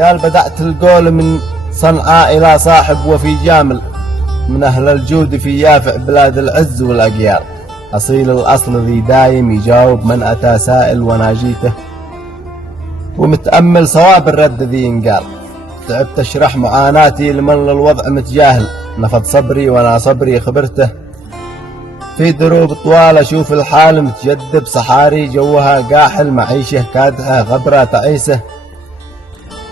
قال بدأت القول من صنعاء إلى صاحب وفي جامل، من أهل الجود في يافع بلاد العز والأقيال، أصيل الأصل ذي دايم يجاوب من أتى سائل وناجيته، ومتأمل صواب الرد ذي ينقال. تعبت أشرح معاناتي لمن للوضع متجاهل، نفض صبري وأنا صبري خبرته، في دروب طوال أشوف الحال متجدب، صحاري جوها قاحل، معيشه كادحة غبرة تعيسه،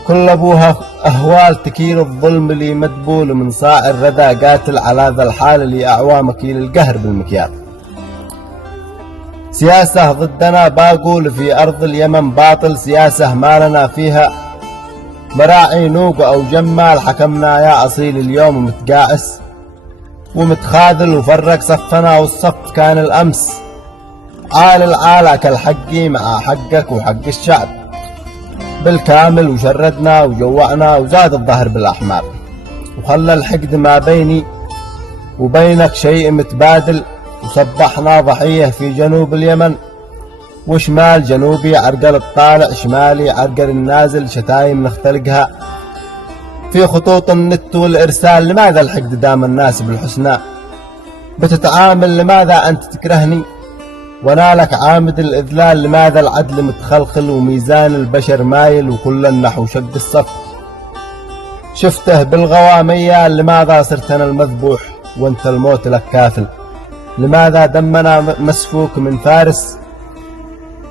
كل أبوها أهوال تكيل الظلم اللي مدبول، من صاع الردى قاتل على ذا الحال اللي أعوى مكيل القهر بالمكيال. سياسة ضدنا باقول في أرض اليمن باطل، سياسة ما لنا فيها مراعي نوق أو جمال، حكمنا يا أصيل اليوم متقاعس ومتخاذل، وفرق صفنا والصف كان الأمس عال العالة كالحقي مع حقك وحق الشعب بالكامل، وشردنا وجوعنا وزاد الظهر بالأحمر، وخلى الحقد ما بيني وبينك شيء متبادل، وصبحنا ضحية في جنوب اليمن وشمال جنوبي، عرقل الطالع شمالي عرقل النازل، شتايم نختلقها في خطوط النت والإرسال. لماذا الحقد دام الناس بالحسنى بتتعامل؟ لماذا أنت تكرهني ونالك عامد الإذلال؟ لماذا العدل متخلخل وميزان البشر مايل وكل النحو شق الصف؟ شفته بالغوامية، لماذا صرت أنا المذبوح وانت الموت لك كافل؟ لماذا دمنا مسفوك من فارس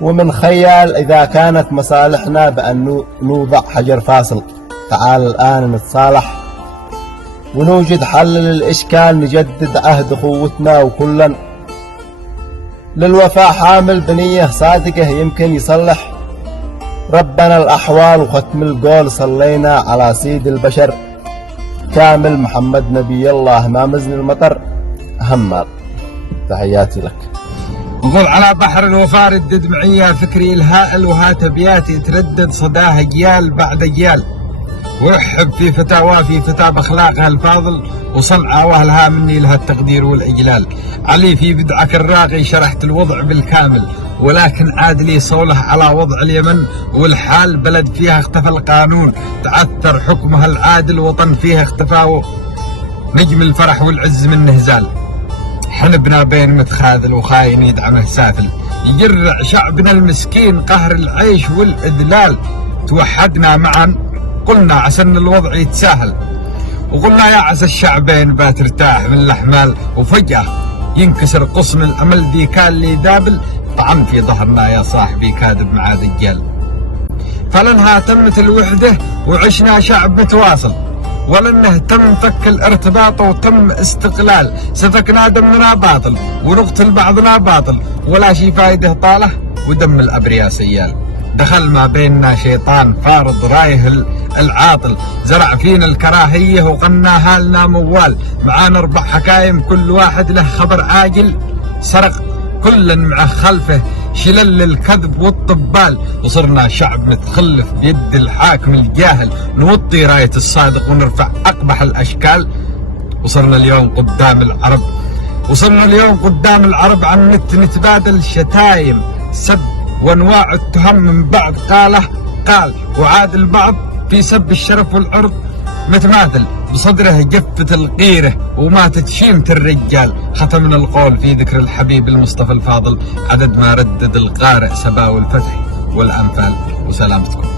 ومن خيال إذا كانت مصالحنا بأن نوضع حجر فاصل؟ تعال الآن نتصالح ونوجد حل للإشكال، نجدد عهد أخوتنا وكلا للوفاء حامل بنية صادقة يمكن يصلح ربنا الأحوال. وختم القول صلينا على سيد البشر كامل محمد نبي الله ما مزن المطر همار. تحياتي لك. وظل على بحر الوفاء ردد معي فكري الهائل، وهات ابياتي يتردد صداها اجيال بعد اجيال، ورحب في فتاواه في فتى باخلاقها الفاضل، وصنعة واهلها مني لها التقدير والاجلال. علي في بدعك الراقي شرحت الوضع بالكامل، ولكن عاد لي صوله على وضع اليمن، والحال بلد فيها اختفى القانون، تعثر حكمها العادل، وطن فيها اختفى نجم الفرح والعز من نهزال. حنبنا بين متخاذل وخاين يدعمه سافل، يجرع شعبنا المسكين قهر العيش والإذلال. توحدنا معا قلنا عسى ان الوضع يتساهل، وقلنا يا عسى الشعبين بترتاح من الأحمال، وفجأة ينكسر قصن الأمل ذي كان لي ذابل، طعن في ظهرنا يا صاحبي كاذب مع دجال. فلنها تمت الوحدة وعشنا شعب متواصل، ولنه تم فك الارتباط وتم استقلال، سفكنا دمنا باطل ونقتل بعضنا باطل، ولا شي فايده طاله ودم الابرياء سيال. دخل ما بيننا شيطان فارض رايه العاطل، زرع فينا الكراهيه وقناها لنا موال، معانا 4 حكايم كل واحد له خبر عاجل، سرق كل مع خلفه شلل الكذب والطبال، وصرنا شعب متخلف بيد الحاكم الجاهل، نوطي راية الصادق ونرفع أقبح الأشكال. وصرنا اليوم قدام العرب عن النت نتبادل شتايم سب وانواع التهم، من بعد قال وعاد البعض في سب الشرف والعرض متماثل، بصدره جفة الغيرة وماتت شيمة الرجال. ختمنا القول في ذكر الحبيب المصطفى الفاضل، عدد ما ردد القارئ سبا والفتح والأنفال. وسلامتكم.